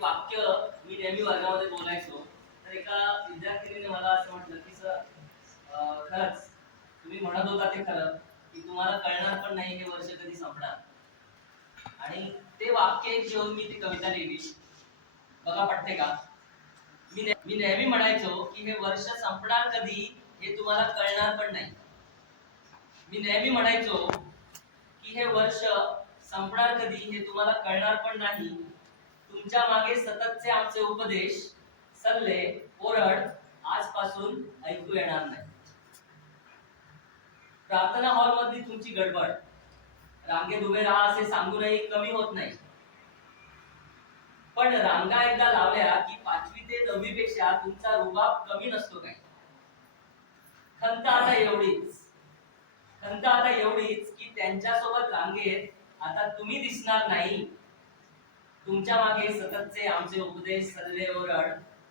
एक वाक्य मी नेहमी वर्गामध्ये बोलायचो. तर एका विद्यार्थिनीने मला असं म्हटलं की सर, खरंच तुम्ही म्हणत होता ते खरं की तुम्हाला कळणार पण नाही हे वर्ष कधी संपणार. आणि ते वाक्य एक घेऊन मी ती कविता लिहिली. बघा पटते का? मी नेहमी म्हणायचो की हे वर्ष संपणार कधी हे तुम्हाला कळणार पण नाही. मी नेहमी म्हणायचो की हे वर्ष संपणार कधी हे तुम्हाला कळणार पण नाही. तुमच्या मागे सततचे आमचे उपदेश, सल्ले, ओरड आजपासून ऐकू येणार नाही. प्रार्थना हॉल मधली तुमची गडबड, रांगेत उभे राहा असे सांगूनही कमी होत नाही. पण रांगा एकदा लावल्या की 5वी ते 9वी पेक्षा तुमचा रुबाब कमी नसतो काय. खंत आता एवढीच की त्यांच्यासोबत रांगेत आता तुम्ही दिसणार नाही. तुमच्या मागे सततचे आमचे उपदेश, सल्ले, ओरड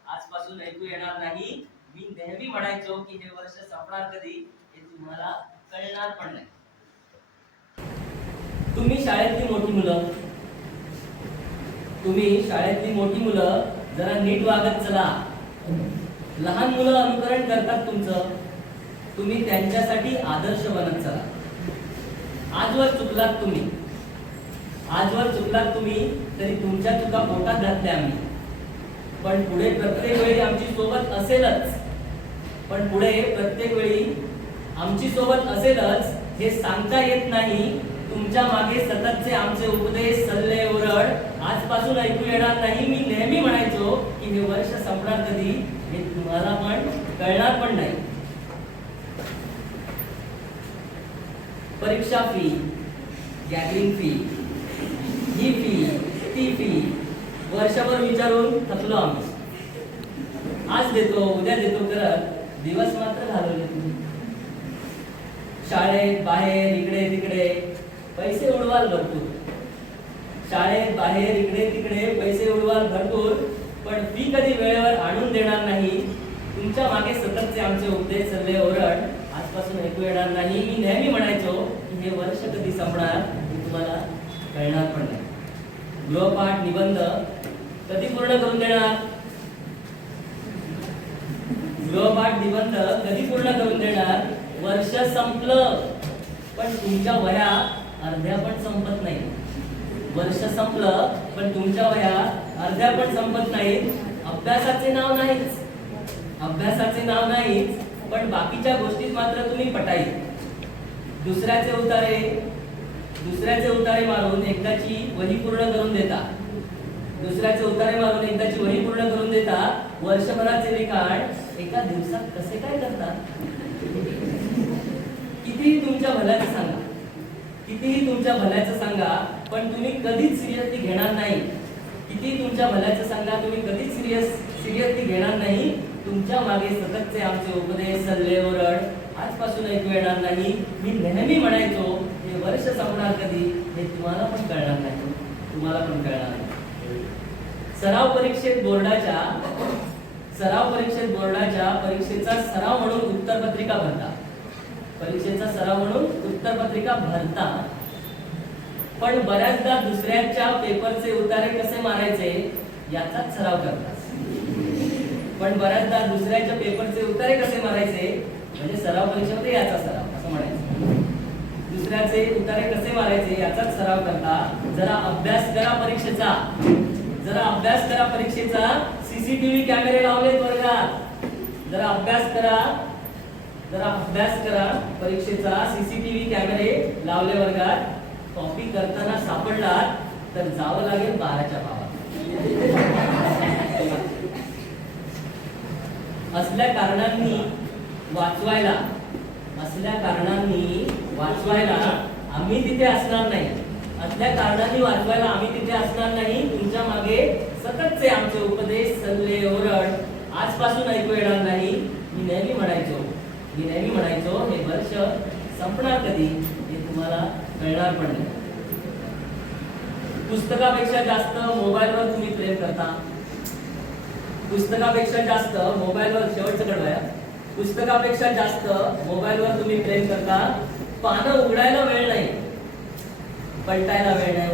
आजपासून ऐकू येणार नाही. मी नेहमी म्हणायचो की हे वर्ष संपणार कधी हे तुम्हाला कळणार पण नाही. तुम्ही शाळेतली मोठी मुलं जरा नीट वागत चला. लहान मुलं अनुकरण करतात तुमचं, तुम्ही त्यांच्यासाठी आदर्श बनत चला. आजवर चुकलात तुम्ही तरी तुमच्या चुका पोटात घातल्या आम्ही. पण पुढे प्रत्येक वेळी आमची सोबत असेलच हे सांगता येत नाही. तुमच्या मागे सततचे आमचे उपदेश, सल्ले, ओरड आजपासून ऐकू येणार नाही. मी नेहमी म्हणायचो की हे वर्ष संपणार कधी हे तुम्हाला पण कळणार पण नाही. परीक्षा फी, गॅदरिंग फी, ही फी, ती फी वर्षभर विचारून थकलो आम्ही. आज देतो उद्या देतो करत दिवस मात्र घालवले तुम्ही. शाळेत बाहेर इकडे तिकडे पैसे उडवाल भरपूर, पण फी कधी वेळेवर आणून देणार नाही. तुमच्या मागे सततचे आमचे उपदेश, सल्ले, ओरड आजपासून ऐकू येणार नाही. मी नेहमी म्हणायचो की हे वर्ष कधी संपणार हे तुम्हाला कळणार पण नाही. गृहपाठ, निबंध कधी पूर्ण करून देणार? वर्ष संपलं पण तुमच्या वह्या अर्ध्या पण संपत नाही. वर्ष संपलं पण तुमच्या वह्या अर्ध्या पण संपत नाहीत. अभ्यासाचे नाव नाहीच, पण बाकीच्या गोष्टीत मात्र तुम्ही पटाई. दुसऱ्याचे उतारे मारून एकदाची वही पूर्ण करून देता. वर्षभराचे लिखाण एका दिवसात कसे काय करतात? कितीही तुमच्या भल्याचं सांगा पण तुम्ही कधीच सिरियसली घेणार नाही. तुमच्या मागे सततचे आमचे उपदेश, सल्ले, ओरड आजपासून ऐकू येणार नाही. मी नेहमी म्हणायचो हे वर्ष संपणार कधी हे तुम्हाला पण कळणार नाही. सराव परीक्षेत बोर्डाच्या परीक्षेचा सराव म्हणून उत्तरपत्रिका भरता. पण बऱ्याचदा दुसऱ्याच्या पेपरचे उतारे कसे मारायचे याचाच सराव करतात. म्हणजे सराव परीक्षेमध्ये याचा सराव असं म्हणायचं. दुसऱ्याचे उतारे कसे मारायचे याचाच सराव करता. जरा अभ्यास करा परीक्षेचा. सीसीटीव्ही कॅमेरे लावलेत वर्गात. जरा अभ्यास करा परीक्षेचा. सीसीटीव्ही कॅमेरे लावले वर्गात. कॉपी करताना सापडलात तर जावं लागेल 12च्या भावात. असल्या कारणांनी वाचवायला आम्ही तिथे असणार नाही. तुमच्या मागे सततचे आमचे उपदेश, सल्ले, ओरड आजपासून ऐकू येणार नाही. मी नेहमी म्हणायचो हे वर्ष संपणार कधी हे तुम्हाला कळणार पण नाही. पुस्तकापेक्षा जास्त मोबाईलवर तुम्ही प्रेम करता. पानं उघडायला वेळ नाही, पलटायला वेळ नाही,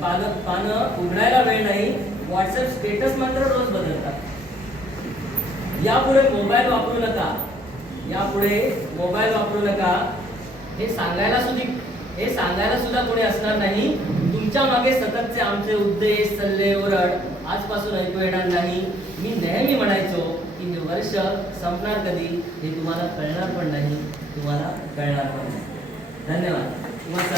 पानं उघडायला वेळ नाही. व्हॉट्सअप स्टेटस मात्र रोज बदलतात. यापुढे मोबाईल वापरू नका, यापुढे मोबाईल वापरू नका हे सांगायला सुद्धा कोणी असणार नाही. तुमच्या मागे सततचे आमचे उद्देश, सल्ले, ओरड आजपासून ऐकू येणार नाही. मी नेहमी म्हणायचो की हे वर्ष संपणार कधी हे तुम्हाला कळणार पण नाही, तुम्हाला कळणार पण नाही. धन्यवाद. तुम्हाला